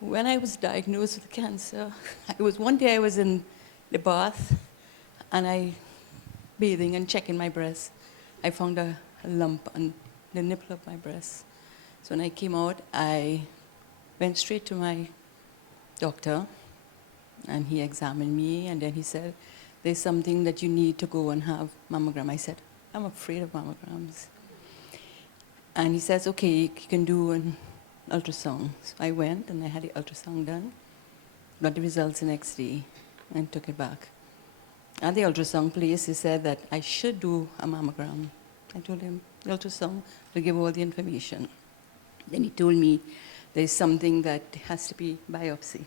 When I was diagnosed with cancer, one day I was in the bath and I bathing and checking my breast. I found a lump on the nipple of my breast. So when I came out, I went straight to my doctor and he examined me and then he said, there's something that you need to go and have mammogram. I said, I'm afraid of mammograms. And he says, okay, you can do an ultrasound. So I went and I had the ultrasound done, got the results the next day and took it back. At the ultrasound place, he said that I should do a mammogram. I told him, the ultrasound will give all the information. Then he told me there's something that has to be biopsy.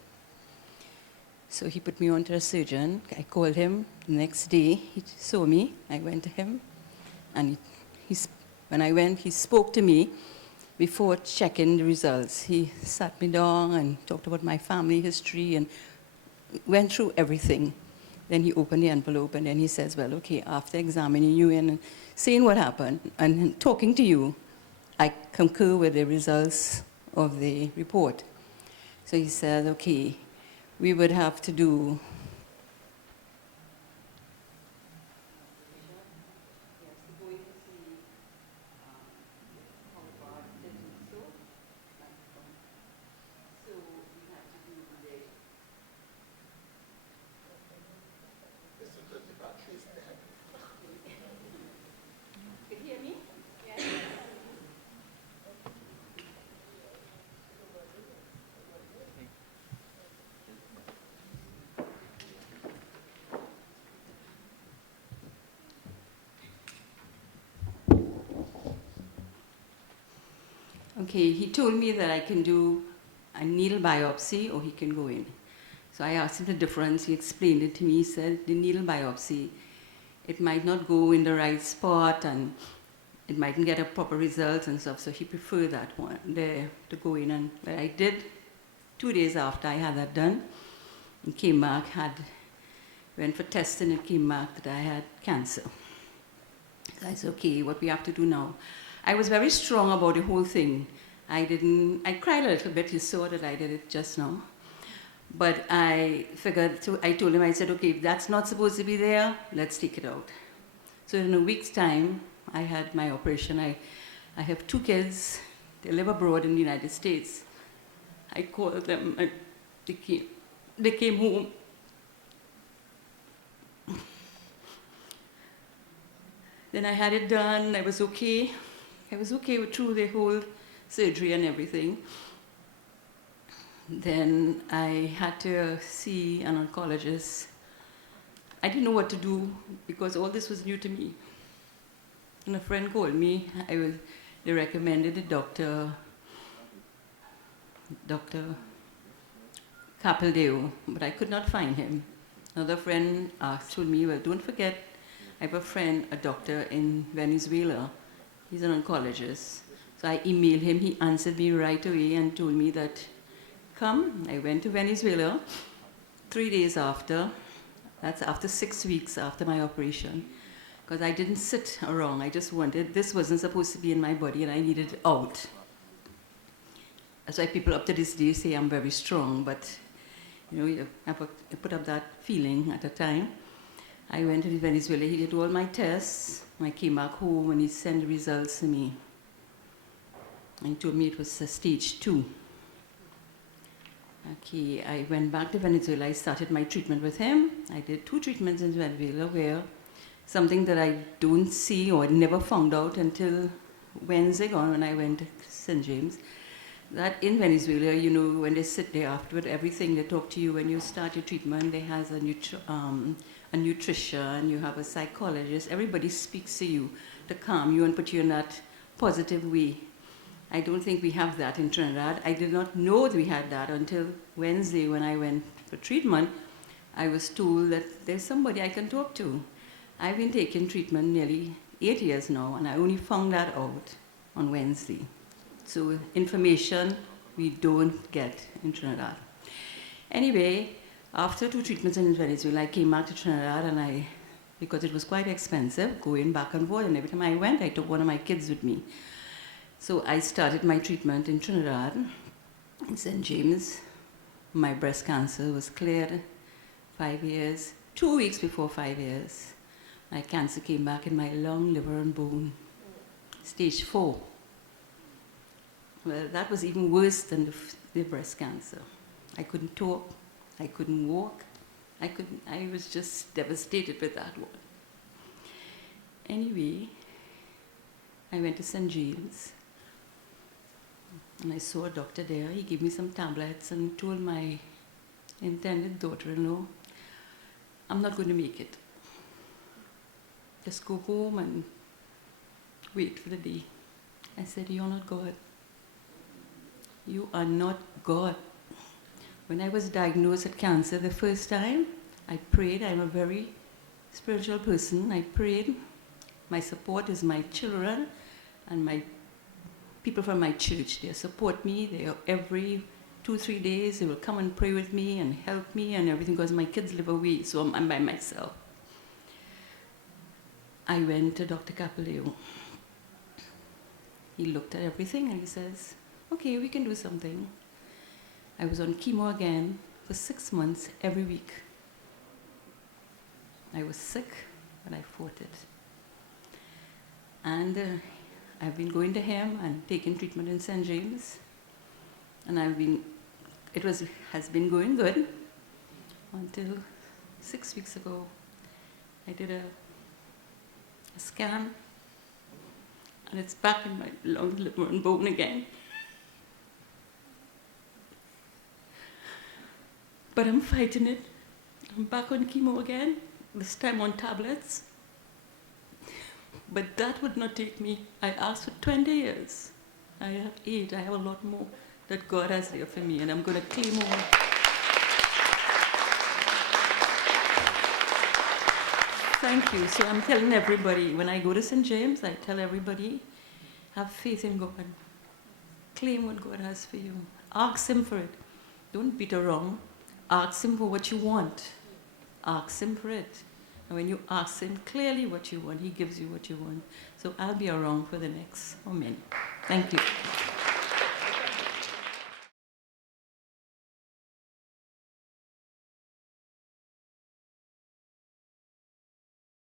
So he put me on to a surgeon. I called him the next day. He saw me. I went to him. And when I went, he spoke to me before checking the results. He sat me down and talked about my family history and went through everything. Then he opened the envelope and then he says, well, okay, after examining you and seeing what happened and talking to you, I concur with the results of the report. So he said, okay, we would have to do Okay, he told me that I can do a needle biopsy or he can go in. So I asked him the difference. He explained it to me. He said the needle biopsy, it might not go in the right spot and it mightn't get a proper result and stuff. So he preferred that one there to go in. And I did 2 days after I had that done and came back, went for testing and came back that I had cancer. So I said, okay, what we have to do now? I was very strong about the whole thing. I cried a little bit, you saw that I did it just now. But I told him, I said, okay, if that's not supposed to be there, let's take it out. So in a week's time, I had my operation. I have 2 kids, they live abroad in the United States. I called them, and they came home. Then I had it done, I was okay. I was okay through the whole surgery and everything. Then I had to see an oncologist. I didn't know what to do because all this was new to me. And a friend called me. They recommended a Dr. Capildeo, but I could not find him. Another friend told me, well, don't forget, I have a friend, a doctor in Venezuela. He's an oncologist. So I emailed him. He answered me right away and told me that, come. I went to Venezuela 3 days after. That's after 6 weeks after my operation. Because I didn't sit around. I just wanted, this wasn't supposed to be in my body and I needed it out. That's why people up to this day say I'm very strong, but you have to put up that feeling at a time. I went to Venezuela, he did all my tests. I came back home and he sent the results to me. And he told me it was stage 2. Okay, I went back to Venezuela, I started my treatment with him. I did 2 treatments in Venezuela where something that I don't see or never found out until Wednesday gone when I went to St. James. That in Venezuela, when they sit there afterward, everything they talk to you when you start your treatment, they has a nutrition, you have a psychologist, everybody speaks to you to calm you and put you in that positive way. I don't think we have that in Trinidad. I did not know that we had that until Wednesday when I went for treatment. I was told that there's somebody I can talk to. I've been taking treatment nearly 8 years now, and I only found that out on Wednesday. So information we don't get in Trinidad. Anyway, after 2 treatments in Venezuela, I came back to Trinidad and because it was quite expensive, going back and forth, and every time I went, I took one of my kids with me. So I started my treatment in Trinidad, in St. James, My breast cancer was cleared 5 years. 2 weeks before 5 years, my cancer came back in my lung, liver, and bone. Stage 4. Well, that was even worse than the breast cancer. I couldn't talk. I couldn't walk. I was just devastated with that one. Anyway, I went to St. James, and I saw a doctor there. He gave me some tablets and told my intended daughter-in-law, I'm not going to make it. Just go home and wait for the day. I said, you're not God. You are not God. When I was diagnosed with cancer the first time, I prayed. I'm a very spiritual person. I prayed. My support is my children and my people from my church. They support me. They are every 2-3 days, they will come and pray with me and help me and everything, because my kids live away, so I'm by myself. I went to Dr. Capeleo. He looked at everything and he says, okay, we can do something. I was on chemo again for 6 months every week. I was sick, but I fought it. And I've been going to him and taking treatment in St. James. And has been going good until 6 weeks ago. I did a scan, and it's back in my lung, liver, and bone again. But I'm fighting it. I'm back on chemo again, this time on tablets. But that would not take me. I asked for 20 years. I have 8. I have a lot more that God has there for me, and I'm going to claim more. Thank you. So I'm telling everybody, when I go to St. James, I tell everybody, have faith in God. Claim what God has for you. Ask Him for it. Don't beat around. Ask Him for what you want. Ask Him for it. And when you ask Him clearly what you want, He gives you what you want. So I'll be around for the next many. Thank you.